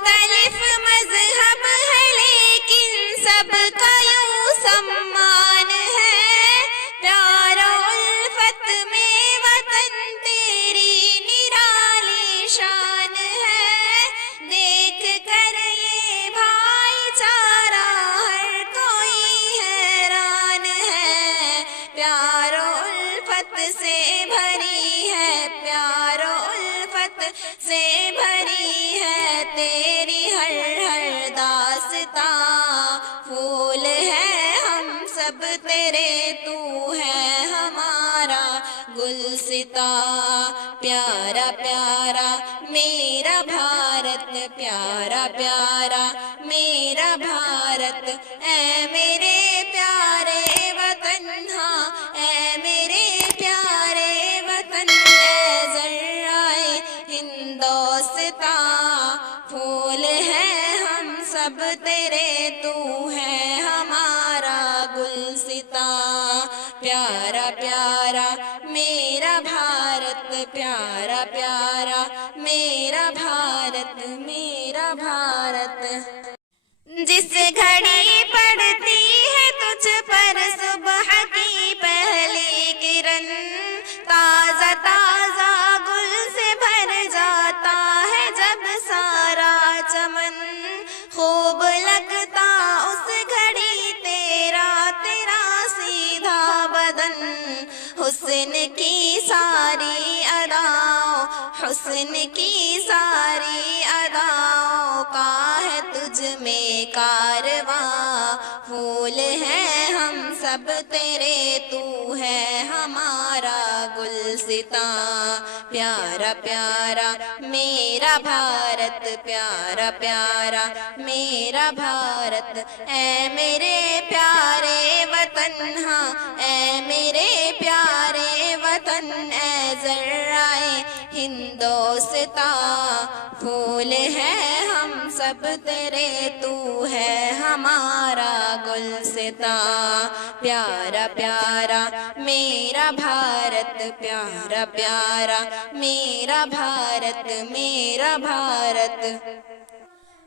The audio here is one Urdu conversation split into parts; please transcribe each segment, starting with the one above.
مختلف مذہب ہے لیکن سب کا یوں سمان ہے، پیار و الفت میں وطن تیری نرالی شان ہے، دیکھ کر یہ بھائی چارہ ہر کوئی حیران ہے، پیار و الفت سے بھری ہے، پیار و الفت سے بھری ہے تیری ہر ہر داستاں، پھول ہے ہم سب تیرے، تو ہے ہمارا گلستاں، پیارا پیارا میرا بھارت، پیارا پیارا میرا بھارت، اے میرے پیارے وطن، ہاں اے میرے پیارے وطن، اے ذرائے ہندوستاں، پھول ہے ہم سب تیرے، تو ہے ہمارا گلستاں، پیارا پیارا میرا بھارت، پیارا پیارا میرا بھارت، میرا بھارت، جس گھڑی پڑتی ہے تجھ پر صبح کی پہلی کرن، تازہ تازہ گل سے بھر جاتا ہے جب سارا چمن، خوب لگتا اس گھڑی تیرا تیرا سیدھا بدن، حسن کی ساری اداؤں، حسن کی ساری اداؤں کا ہے تجھ میں کارواں، پھول ہیں ہم سب تیرے، تو ہے ہمارا گلستاں، پیارا پیارا میرا بھارت، پیارا پیارا میرا بھارت، اے میرے پیارے وطن، ہاں اے میرے پیارے وطن، اے ذرائے ہندوستاں، پھول ہے ہم سب تیرے، تو ہے ہمارا گلستاں، پیارا پیارا میرا بھارت، پیارا پیارا میرا بھارت، میرا بھارت،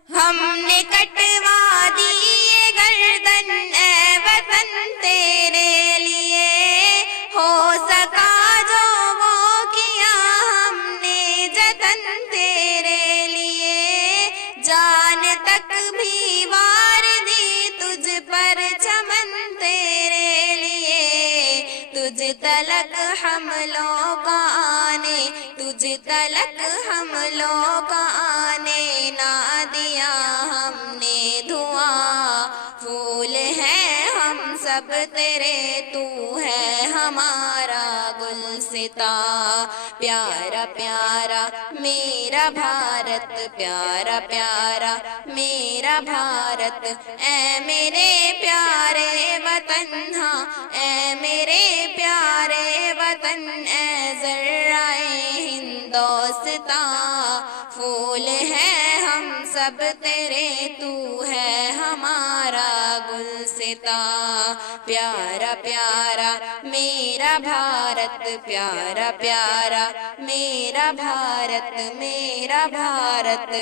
ہم نے کٹوا دی یہ گردن اے وطن تیرے لیے، ہو سکا جو وہ کیا ہم نے جتن تیرے لیے، جان تک بھی وار دی تجھ پر چمن تیرے لیے، تجھ تلک حملوں کا آنے، تجھ تلک حملوں کا آنے نہ دیا ہم نے دھواں، پھول ہیں ہم سب تیرے، تو ہے ہمارا گلستاں، پیارا پیارا میرا بھارت، پیارا پیارا میرا بھارت، اے میرے پیارے وطن، ہاں اے میرے پیارے وطن، اے ذرائے ہندوستاں، پھول ہیں ہم سب تیرے، تو ہے ہمارا گلستاں، پیارا پیارا میرا بھارت، پیارا پیارا میرا بھارت، میرا بھارت،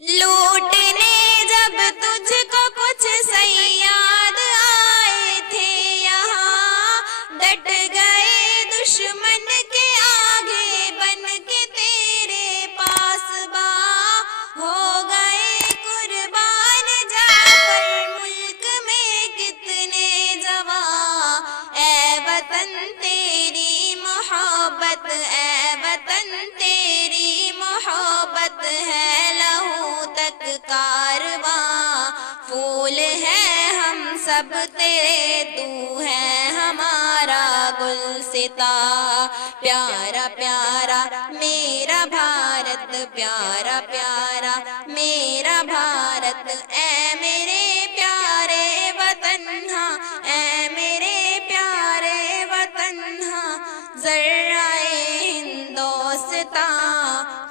لوٹنے جب تجھ کو کچھ صیاد آئے تھے یہاں، ڈٹ گئے دشمن کے آگے بن کے تیرے پاس باں، ہو گئے قربان جعفر ملک میں کتنے جواں، اے وطن تیری محبت، اے وطن تیری محبت ہے لہو تک کارواں، پھول ہیں ہم سب تیرے، تو ہے ہمارا گلستاں، پیارا پیارا میرا بھارت، پیارا پیارا میرا بھارت، اے میرے پیارے وطن، ہاں اے میرے پیارے وطن، ہاں ذرائے ہندوستاں،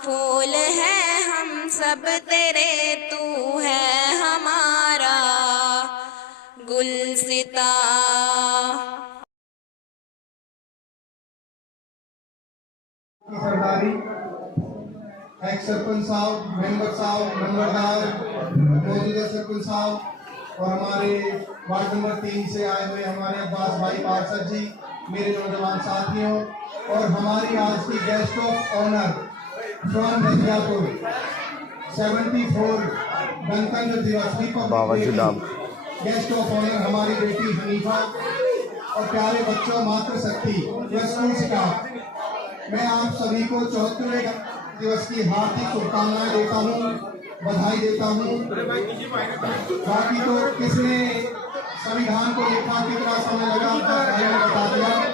پھول ہیں ہم سب تیرے، تو ہے ہمارا گلستاں۔ سرداری ایکس سرپنچ صاحب، ممبر صاحب، نمبردار، موجودہ سرپنچ صاحب اور ہمارے وارڈ نمبر 3 سے آئے ہوئے ہمارے عباس بھائی پارشد جی، میرے نوجوان ساتھیوں اور ہماری آج کی guest of honour from Raziapur 74 Gantantra Diwas Republic Day guest of honour ہماری بیٹی حنیفہ اور پیارے بچوں ماتر شکتی اسکول سٹاف، میں آپ سبھی کو 74ویں دیوس کی ہاردک شبھکامنائیں دیتا ہوں، بدھائی دیتا ہوں۔ باقی تو کس نے سنویدھان کو لکھا، کتنا سمے لگا، بتا دیا۔